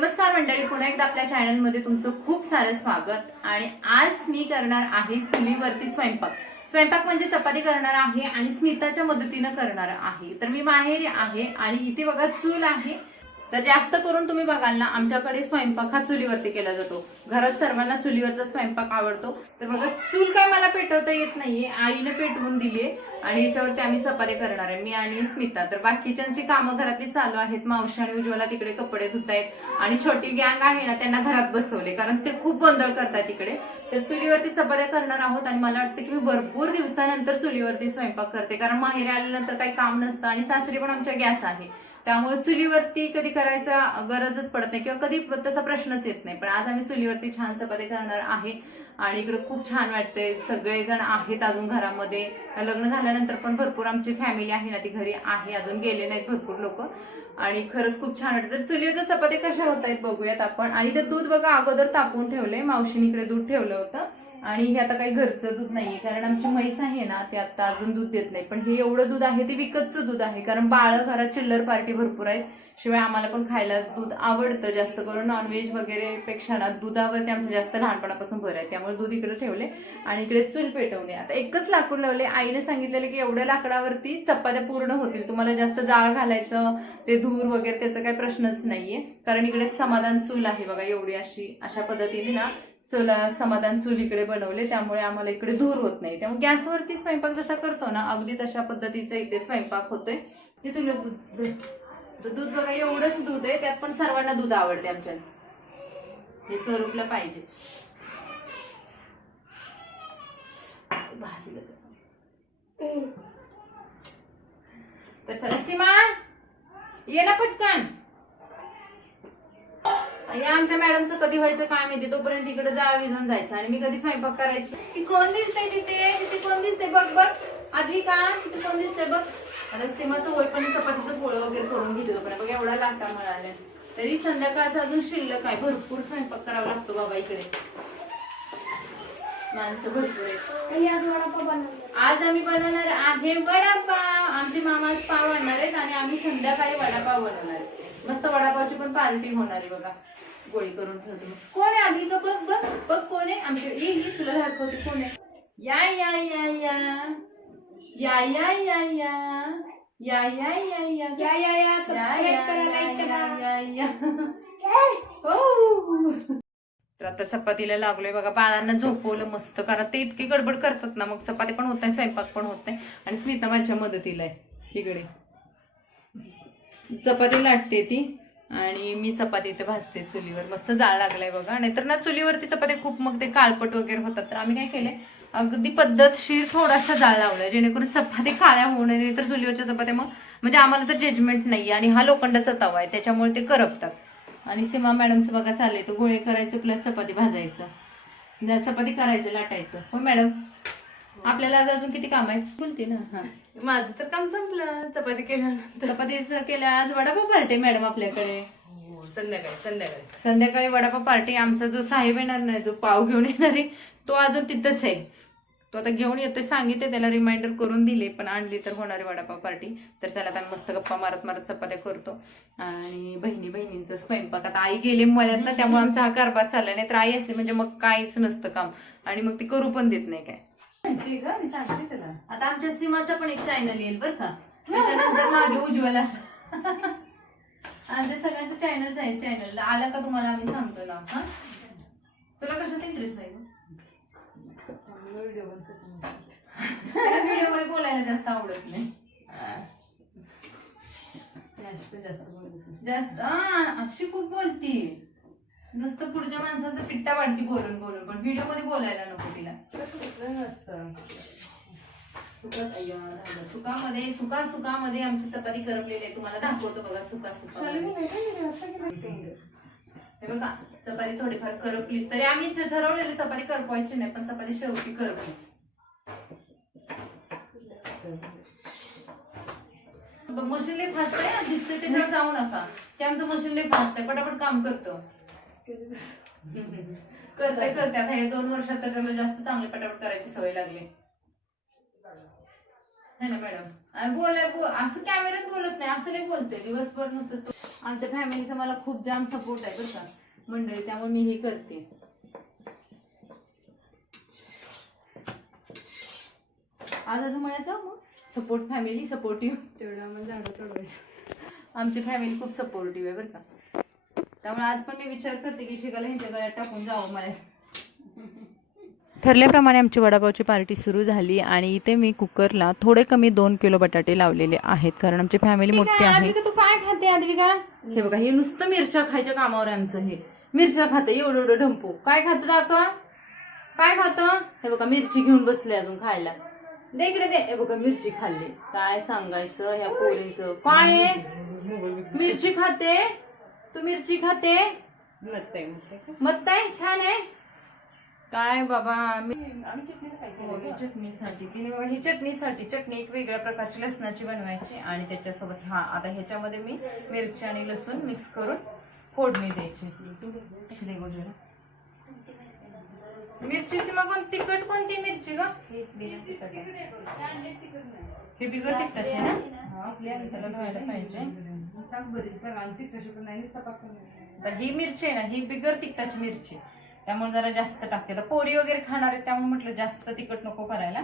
नमस्कार मंडळी, पुन्हा एकदा आपल्या चॅनलमध्ये तुमचं खूप सारं स्वागत। आणि आज मी करणार आहे चुलीवरती स्वयंपाक म्हणजे चपाती करणार आहे आणि स्मिताच्या मदतीने करणार आहे। तर मी माहेरी आहे आणि इथे बघा चूल आहे। तर जास्त करून तुम्ही बघाल ना, आमच्याकडे स्वयंपाक हा चुलीवरती केला जातो। घरात सर्वांना चुलीवरचा स्वयंपाक आवडतो। तर बघा चूल काय मला पेटवता येत नाहीये, आईने पेटवून दिलीये आणि याच्यावरती आम्ही चपाती करणार आहे, मी आणि स्मिता। तर बाकीच्यांची कामं घरातली चालू आहेत। मावशी आणि उज्ज्वला तिकडे कपडे धुतायत आणि छोटी गँग आहे ना, त्यांना घरात बसवले कारण ते खूप गोंधळ करतात तिकडे। तर चुलीवरती चपात्या करणार आहोत आणि मला वाटतं की मी भरपूर दिवसानंतर चुलीवरती स्वयंपाक करते, कारण माहेरी आल्यानंतर काही काम नसतं आणि सासरी पण आमच्या गॅस आहे, त्यामुळे चुलीवरती कधी करायचा गरजच पडत नाही किंवा कधी तसा प्रश्नच येत नाही। पण आज आम्ही चुलीवरती छान चपाती करणार आहे आणि इकडे खूप छान वाटतंय। सगळेजण आहेत अजून घरामध्ये, लग्न झाल्यानंतर पण भरपूर आमची फॅमिली आहे ना ती घरी आहे, अजून गेले नाहीत भरपूर लोक आणि खरंच खूप छान वाटतं। तर चुलीवरच्या चपात्या कशा होत आहेत बघूयात आपण। आणि ते दूध बघा अगोदर तापवून ठेवलंय, मावशीने इकडे दूध ठेवलं होतं आणि हे आता काही घरचं दूध नाहीये कारण आमची म्हैस आहे ना ते आता अजून दूध देत नाही। पण हे एवढं दूध आहे ते विकतचं दूध आहे, कारण बाळ घरात चिल्लर पार्टी भरपूर आहेत, शिवाय आम्हाला पण खायला दूध आवडतं। जास्त करून नॉनव्हेज वगैरे पेक्षा ना दुधावरती आमचं जास्त लहानपणापासून भर आहे, त्यामुळे दूध इकडे ठेवले आणि इकडे चूल पेटवले। आता एकच लाकूड लावले, आईने सांगितलेलं की एवढ्या लाकडावरती चपात्या पूर्ण होतील, तुम्हाला जास्त जाळ घालायचं ते धूर वगैरे त्याचा काही प्रश्नच नाहीये, कारण इकडे समाधान चूल आहे बघा एवढी अशा पद्धतीने ना समाधान चूल इकडे बनवले, त्यामुळे आम्हाला इकडे धूर होत नाही। त्यामुळे गॅसवरती स्वयंपाक जसा करतो ना अगदी तशा पद्धतीचा इथे स्वयंपाक होतोय। ते तुला दूध बघा एवढंच दूध आहे, त्यात पण सर्वांना दूध आवडते आमच्या, हे स्वरूपला पाहिजे भाजी। तर चला सीमा ये ना पटकन, या आमच्या मॅडमचं कधी व्हायचं काय माहिती, तोपर्यंत इकडे जाळ विझून जायचं आणि मी कधी स्वयंपाक करायची। ती कोण दिसते तिथे कोण दिसते बघ बघ आधी का तिथे कोण दिसते बघ। आता सीमाचं वय पण चपातीचं पोळं वगैरे करून घेते तोपर्यंत बघ एवढा लाटा मिळाल्या, तरी संध्याकाळचं अजून शिल्लक आहे, भरपूर स्वयंपाक करावा लागतो बाबा इकडे, माणसं भरपूर आहेत। आज आम्ही बनवणार आहे वडापाव, आमचे मामा आज पाव आणणार आहेत आणि आम्ही संध्याकाळी वडापाव बनवणार आहे। मस्त वडापावची पण पार्टी होणार आहे बघा, गोळी करून ठेवली। कोण आहे आधी का बघ बघ बघ कोण आहे आमच्या, येईल तुला दाखवते कोण आहे। या या या या या या या या या या या या या या या सबस्क्राइब करा, लाईक करा। हो तर आता चपातीला लागलोय बघा, बाळांना झोपवलं मस्त, कारण ते इतकी गडबड करतात ना, मग चपाती पण होत नाही स्वयंपाक पण होत नाही। आणि स्मिता माझ्या मदतीला आहे, इकडे चपाती लाटते ती आणि मी चपाती इथे भाजते चुलीवर, मस्त जाळ लागलाय बघा। नाहीतर ना चुलीवरती चपाती खूप मग ते काळपट वगैरे होतात, तर आम्ही काय केलंय अगदी पद्धतशीर थोडासा जाळ लावलाय, जेणेकरून चपाती काळ्या होऊ नये। तर चुलीवरच्या चपात्या मग म्हणजे आम्हाला तर जजमेंट नाही, आणि हा लोखंडाचा तवा आहे त्याच्यामुळे ते करपतात। आणि सीमा मॅडमचं बघा चाललंय, तो गोळे करायचं प्लस चपाती भाजायचं, चपाती करायचं लाटायचं। हो मॅडम, आपल्याला आज अजून किती काम आहेत बोलते ना। हा माझं तर काम संपलं, चपाती केल्यानंतर। चपातीच केल्या, आज वडापाव पार्टी मॅडम आपल्याकडे, संध्याकाळी वडापाव पार्टी। आमचा जो साहेब येणार नाही, जो पाव घेऊन येणार आहे तो अजून तिथंच आहे, तो आता घेऊन येतोय, सांगितले त्याला रिमाइंडर करून दिले, पण आणली तर होणार आहे वडापाव पार्टी। तर चला आता मस्त गप्पा मारत मारत चपात्या करतो आणि बहिणींचा स्वयंपाक। आता आई गेले मळ्यात ना, त्यामुळे आमचा हा कारभार चाललाय, नाही तर आई असते म्हणजे मग काहीच नसतं काम आणि मग ती करू पण देत नाही काय। आता आमच्या सीमाचा पण एक चॅनल येईल बरं का, त्याच्यानंतर मागे उज्ज्वलाचा आमच्या सगळ्यांचं चॅनल्स आहे, चॅनलला आला का तुम्हाला आम्ही सांगतो ना। हा तुला कशात इंटरेस्ट आहे? व्हिडिओ मध्ये बोलायला जास्त आवडत नाही, जास्त अशी खूप बोलती, नुसतं पुढच्या माणसाचं पिट्टा वाढती बोलून बोलून, पण व्हिडिओ मध्ये बोलायला नको तिला। सुकामध्ये आमची चपाती करपलेली आहे, तुम्हाला दाखवतो बघा। सुका हे बघा चपाती थोडीफार करपलीच, तरी आम्ही ठरवलेली चपाती करपवायची नाही, पण चपाती शेवटी करपलीच। मशीन लई फास्ट आहे, दिसतंय त्याच्यावर जाऊ नका, ते आमचं मशीन लई फास्ट आहे, पटापट काम करतं। करते आता हे 2 वर्षात तर त्याला जास्त चांगले पटापट करायची सवय लागली। है ना मॅडम? असं कॅमेऱ्यात बोलत नाही, असं नाही बोलतोय दिवसभर नुसतं. तो आमच्या फॅमिलीचा मला खूप जाम सपोर्ट आहे बरं का मंडळी, त्यामुळे मी हे करते. आज अजून म्हणायचं मग सपोर्ट फॅमिली सपोर्टिव्ह, तेवढं आम्हाला झाडं तोडवायचं. आमची फॅमिली खूप सपोर्टिव्ह आहे बरं का. त्यामुळे आज पण मी विचार करते की शिकायला ह्यांच्या गळ्यात टाकून जावं मला. ठरल्याप्रमाणे आमची वडापावची पार्टी सुरू झाली आणि इथे मी कुकरला थोडे कमी 2 किलो बटाटे लावलेले आहेत, कारण आमची फॅमिली मोठी आहे. तू काय खाते आद्विका? हे बघा, हे नुसतं मिरच्या खायच्या कामावर आमचं. हे मिरच्या खातं एवढं एवढं ढंपू. काय खातं दाखवा, काय खातं? हे बघा मिरची घेऊन बसले अजून खायला. दे इकडे दे. हे बघा मिरची खाल्ली. काय सांगायचं ह्या पोरीचं. काय मिरची खाते तू? मिरची खाते मत आहे. छान आहे काय बाबा. चटणीसाठी तिने बघा, ही चटणीसाठी चटणी एक वेगळ्या प्रकारची लसणाची बनवायची आणि त्याच्यासोबत आता ह्याच्यामध्ये मी मिरची आणि लसूण मिक्स करून फोडणी द्यायची. मिरचीची मग तिखट कोणती मिरची ग? हे बिगर तिखटाची ना, त्याला धुवायला पाहिजे. तर ही मिरची आहे ना, ही बिगर तिखटाची मिरची, त्यामुळे जरा जास्त टाकते. तर पोरी वगैरे खाणार आहे त्यामुळे म्हटलं जास्त तिखट नको करायला.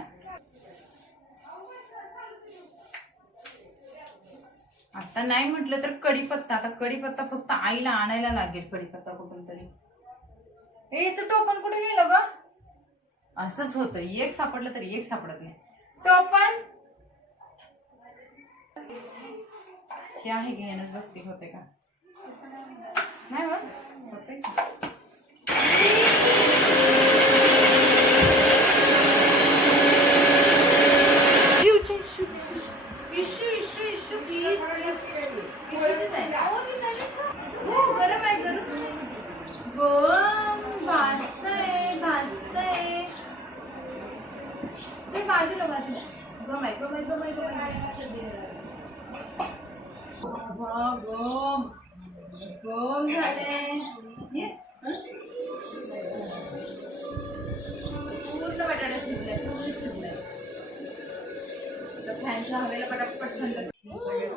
आता नाही म्हटलं तर कढीपत्ता. आता कढीपत्ता फक्त आईला आणायला लागेल कढीपत्ता कुठून तरी. याचं टोपण कुठे गेलं ग? असंच होतं, एक सापडलं तरी एक सापडत नाही टोपण. हे आहे की यानं बघते होते का नाही होते. गरम आहे बाजूला गम झाले. पूर्ण बटाटा शिजलाय, फॅनच्या हवेला पटापट थंड.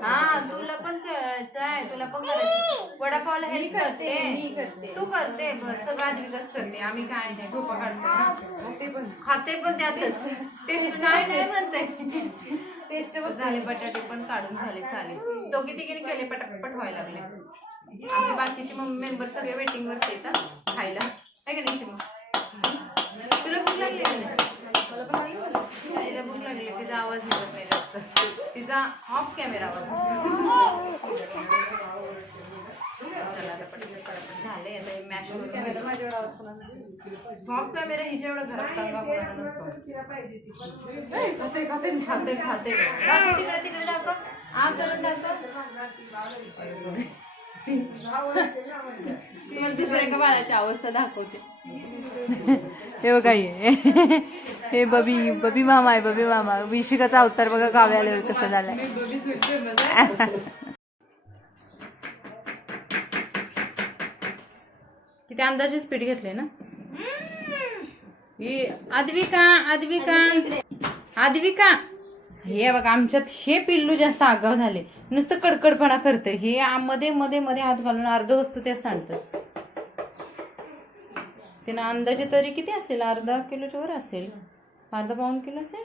हा तुला पण करायचं आहे, तुला पण करायचं. वडापावला हेल्प करते तू, करते बरं सगळं आधी करते. आम्ही काय नाही झोपा काढतो, ते पण खाते पण त्यातच. टेस्ट नाही म्हणते, टेस्ट पण झाले. बटाटे पण काढून झाले साले. दोघी तिघीने केले, पटापट व्हायला लागले. आमचे बाकीचे मेंबर सगळे वेटिंग वरती येतात खायला, आहे का नाही? तुला भूक लागली का नाही? मला पण तिला भूक लागली. तिचा आवाज निघत नाही जास्त, तिचा ऑफ कॅमेरा आवाज झाले. आता मॅश ऑफ कॅमेरा हिच्या एवढं घरात टांगा खाते खाते खाते खाते तिकडे तिकडे टाका आग करून टाका. तुम्हाला दुसऱ्या एका बाळाची अवस्था दाखवते. हे बघा, हे बबी मामा आहे. बबी मामा विशिकाचा अवतार बघा गावी आल्यावर कसं झालाय. किती अंदाजे स्पीड घेतले ना. आद्विका हे बघा, आमच्यात हे पिल्लू जास्त आगाव झाले, नुसतं कडकडपणा करते. हे मध्ये मध्ये मध्ये हात घालून अर्ध वस्तू ते सांडतं. तिनं अंदाजे तरी किती असेल, अर्धा किलोच्या वर असेल, अर्धा पाऊण किलो असेल,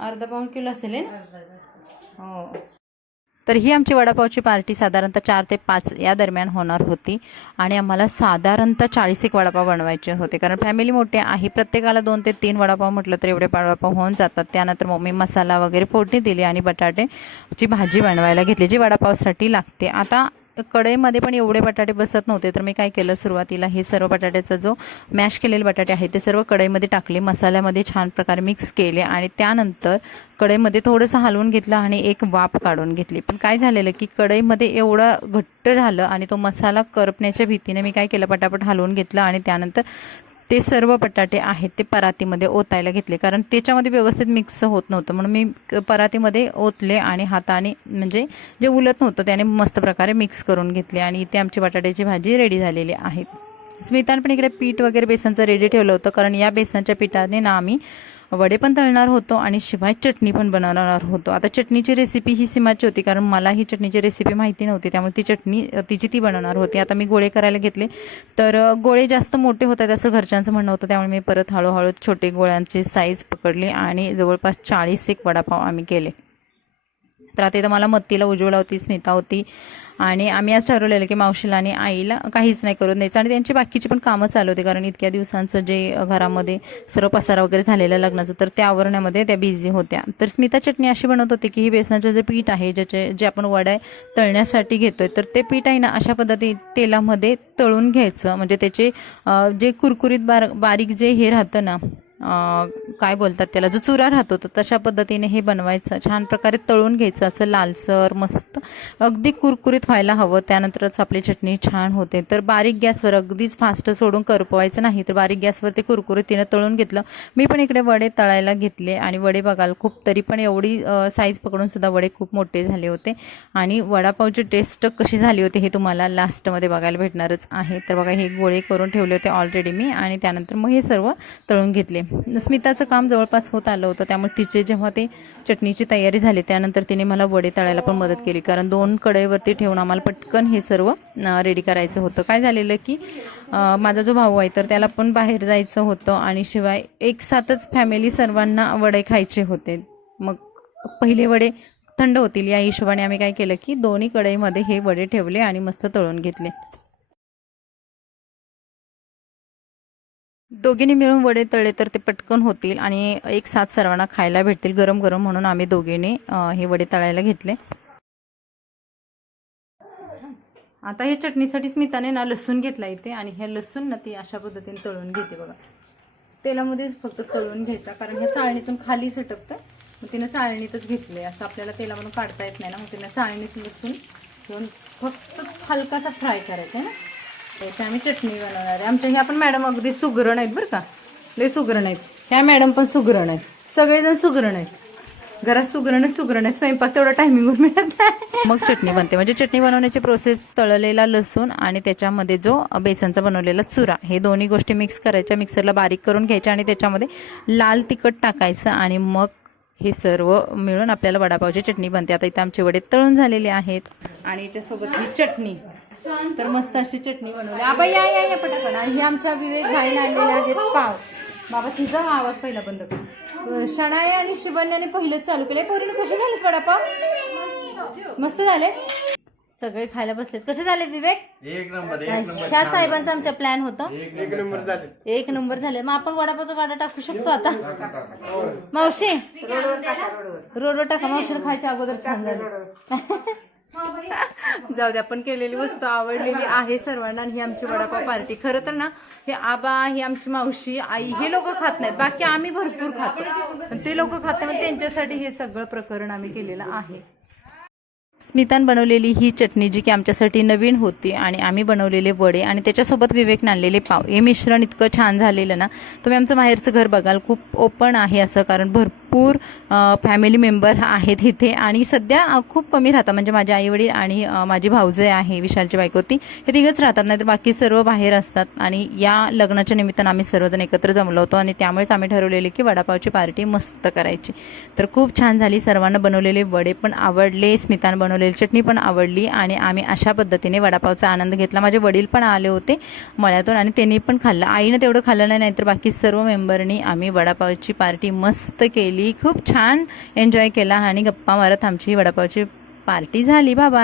अर्धा पाऊण किलो असेल ना. हो. तर ही आमची वडापावची पार्टी साधारणतः 4 ते 5 या दरम्यान होणार होती आणि आम्हाला साधारणतः 40 एक वडापाव बनवायचे होते, कारण फॅमिली मोठी आहे. प्रत्येकाला 2 ते 3 वडापाव म्हटलं तर एवढे वडापाव होऊन जातात. त्यानंतर मम्मी मसाला वगैरे फोडणी दिली आणि बटाट्याची भाजी बनवायला घेतली जी वडापावसाठी लागते. आता कढईमध्ये पण एवढे बटाटे बसत नव्हते, तर मी काय केलं, सुरुवातीला हे सर्व बटाट्याचा जो मॅश केलेले बटाटे आहेत ते सर्व कढईमध्ये टाकले, मसाल्यामध्ये छान प्रकारे मिक्स केले आणि त्यानंतर कढईमध्ये थोडंसं हलवून घेतलं आणि एक वाफ काढून घेतली. पण काय झालेलं की कढईमध्ये एवढं घट्ट झालं आणि तो मसाला करपण्याच्या भीतीने मी काय केलं, पटापट हलवून घेतलं आणि त्यानंतर ते सर्व बटाटे आहेत ते परातीमध्ये ओतायला घेतले, कारण त्याच्यामध्ये व्यवस्थित मिक्स होत नव्हतं. म्हणून मी परातीमध्ये ओतले आणि हाताने म्हणजे जे उलत नव्हतं त्याने मस्त प्रकारे मिक्स करून घेतले आणि इथे आमची बटाट्याची भाजी रेडी झालेली आहे. स्मिताने पण इकडे पीठ वगैरे बेसनचं रेडी ठेवलं होतं, कारण या बेसनच्या पिठाने ना आम्ही वडे पण तळणार होतो आणि शिवाय चटणी पण बनवणार होतो. आता चटणीची रेसिपी ही सीमाची होती, कारण मला ही चटणीची रेसिपी माहिती नव्हती, त्यामुळे ती चटणी ती बनवणार होती. आता मी गोळे करायला घेतले, तर गोळे जास्त मोठे होत आहेत असं घरच्यांचं म्हणणं होतं, त्यामुळे मी परत हळूहळू छोटे गोळ्यांची साईज पकडली आणि जवळपास 40 एक वडापाव आम्ही केले. तर आता इथं मला मत्तीला, उज्ज्वला होती, स्मिता होती आणि आम्ही आज ठरवलेलं की मावशीला आणि आईला काहीच नाही करून द्यायचं आणि त्यांची बाकीची पण कामं चालू होती, कारण इतक्या दिवसांचं जे घरामध्ये सर्व पसारा वगैरे झालेलं लग्नाचं, तर त्या आवरण्यामध्ये त्या बिझी होत्या. तर स्मिता चटणी अशी बनवत होती की ही बेसनाचं जे पीठ आहे, जे आपण वडे तळण्यासाठी घेतोय, तर ते पीठ आहे ना अशा पद्धती तेलामध्ये तळून घ्यायचं, म्हणजे त्याचे जे कुरकुरीत बारीक जे हे राहतं ना, काय बोलतात त्याला, जो चुरा राहतो, तर तशा पद्धतीने हे बनवायचं, छान प्रकारे तळून घ्यायचं, असं लालसर मस्त अगदी कुरकुरीत व्हायला हवं, त्यानंतरच आपली चटणी छान होते. तर बारीक गॅसवर अगदीच फास्ट सोडून करपवायचं नाही, तर बारीक गॅसवर ते कुरकुरीत तिनं तळून घेतलं. मी पण इकडे वडे तळायला घेतले आणि वडे बघाल खूप, तरी पण एवढी साईज पकडून सुद्धा वडे खूप मोठे झाले होते आणि वडापावची टेस्ट कशी झाली होती हे तुम्हाला लास्टमध्ये बघायला भेटणारच आहे. तर बघा, हे गोळे करून ठेवले होते ऑलरेडी मी आणि त्यानंतर मग हे सर्व तळून घेतले. स्मिताचं काम जवळपास होत आलं होतं, त्यामुळे तिचे जेव्हा ते चटणीची तयारी झाली त्यानंतर तिने मला वडे तळायला पण मदत केली, कारण 2 कढईवरती ठेवून आम्हाला पटकन हे सर्व रेडी करायचं होतं. काय झालेलं की माझा जो भाऊ आहे तर त्याला पण बाहेर जायचं होतं आणि शिवाय एक साथच फॅमिली सर्वांना वडे खायचे होते. मग पहिले वडे थंड होतील या हिशोबाने आम्ही काय केलं की दोन्ही कढईमध्ये हे वडे ठेवले आणि मस्त तळून घेतले. दोघींनी मिळून वडे तळले तर ते पटकन होतील आणि एक साथ सर्वांना खायला भेटतील गरम गरम, म्हणून आम्ही दोघींनी हे वडे तळायला घेतले. आता हे चटणीसाठी स्मिताने ना लसूण घेतला इथे आणि हे लसूण ना ती अशा पद्धतीने तळून घेते बघा. तेलामध्ये फक्त तळून घ्यायचा, कारण हे चाळणीतून खाली सटकतं, मग तिनं चाळणीतच घेतले, असं आपल्याला तेलामधून काढता येत नाही ना, मग तिनं चाळणीत लसूण घेऊन फक्त हलकासा फ्राय करायचा आहे ना. त्याची आम्ही चटणी बनवणार आहे. आमच्या ह्या पण मॅडम अगदी सुगरण आहेत बरं का, लय सुगरण आहेत ह्या मॅडम, पण सुगरण आहेत, सगळेजण सुगरण आहेत घरात, सुगरण आहे. स्वयंपाक तेवढा टायमिंगवर मिळत नाही. मग चटणी बनते, म्हणजे चटणी बनवण्याची प्रोसेस तळलेला लसूण आणि त्याच्यामध्ये जो बेसनचा बनवलेला चुरा, हे दोन्ही गोष्टी मिक्स करायच्या, मिक्सरला बारीक करून घ्यायच्या आणि त्याच्यामध्ये लाल तिखट टाकायचं आणि मग हे सर्व मिळून आपल्याला वडापावची चटणी बनते. आता इथे आमचे वडे तळून झालेले आहेत आणि याच्यासोबत ही चटणी, तर मस्त अशी चटणी बनवली. आबा या पटापट. आणि ही आमच्या विवेक भाईला आणलेले आहेत पाव. बाबा तिचा आवाज पहिला बंद कर. शनाय आणि शिवण्याने पहिलेच चालू केले. पोरीने कसे झालेत वडापाव? मस्त झाले, सगळे खायला बसलेत. कसे झाले विवेक? एक नंबर. ह्या साहेबांचा आमचा प्लॅन होता, एक नंबर झाले. मग आपण वडापावचा गाडा टाकू शकतो आता. मावशी रोड टाका, मावशीला खायच्या अगोदर छान झाले. जाऊ दे, आपण केलेली वस्तू आवडलेली आहे सर्वांना आणि ही आमची वडापाव पार्टी. खरं तर ना, हे आबा, ही आमची मावशी, आई, हे लोक खात नाहीत, बाकी आम्ही भरपूर खातो, पण ते लोक खात नाही, त्यांच्यासाठी हे सगळं प्रकरण आम्ही केलेलं आहे. स्मितान बनवलेली ही चटणी जी की आमच्यासाठी नवीन होती आणि आम्ही बनवलेले वडे आणि त्याच्यासोबत विवेकने आणलेले पाव, हे मिश्रण इतकं छान झालेलं ना. तुम्ही आमचं बाहेरचं घर बघाल, खूप ओपन आहे असं, कारण भरपूर फॅमिली मेंबर आहेत इथे आणि सध्या खूप कमी राहतात, म्हणजे माझे आईवडील आणि माझी भाऊजे आहे, विशालची बायको ती, हे तिघंच राहतात, नाही तर बाकी सर्व बाहेर असतात. आणि या लग्नाच्या निमित्तानं आम्ही सर्वजण एकत्र जमलो होतो आणि त्यामुळेच आम्ही ठरवलेले की वडापावची पार्टी मस्त करायची. तर खूप छान झाली, सर्वांना बनवलेले वडे पण आवडले, स्मितान बनवलेली चटणी पण आवडली आणि आम्ही अशा पद्धतीने वडापावचा आनंद घेतला. माझे वडील पण आले होते मळ्यातून आणि त्यांनी पण खाल्लं, आईनं तेवढं खाल्लं नाही, तर बाकी सर्व मेंबरनी आम्ही वडापावची पार्टी मस्त केली, खूप छान एन्जॉय केला आणि गप्पा मारत आमची वडापावची पार्टी झाली. बाबा.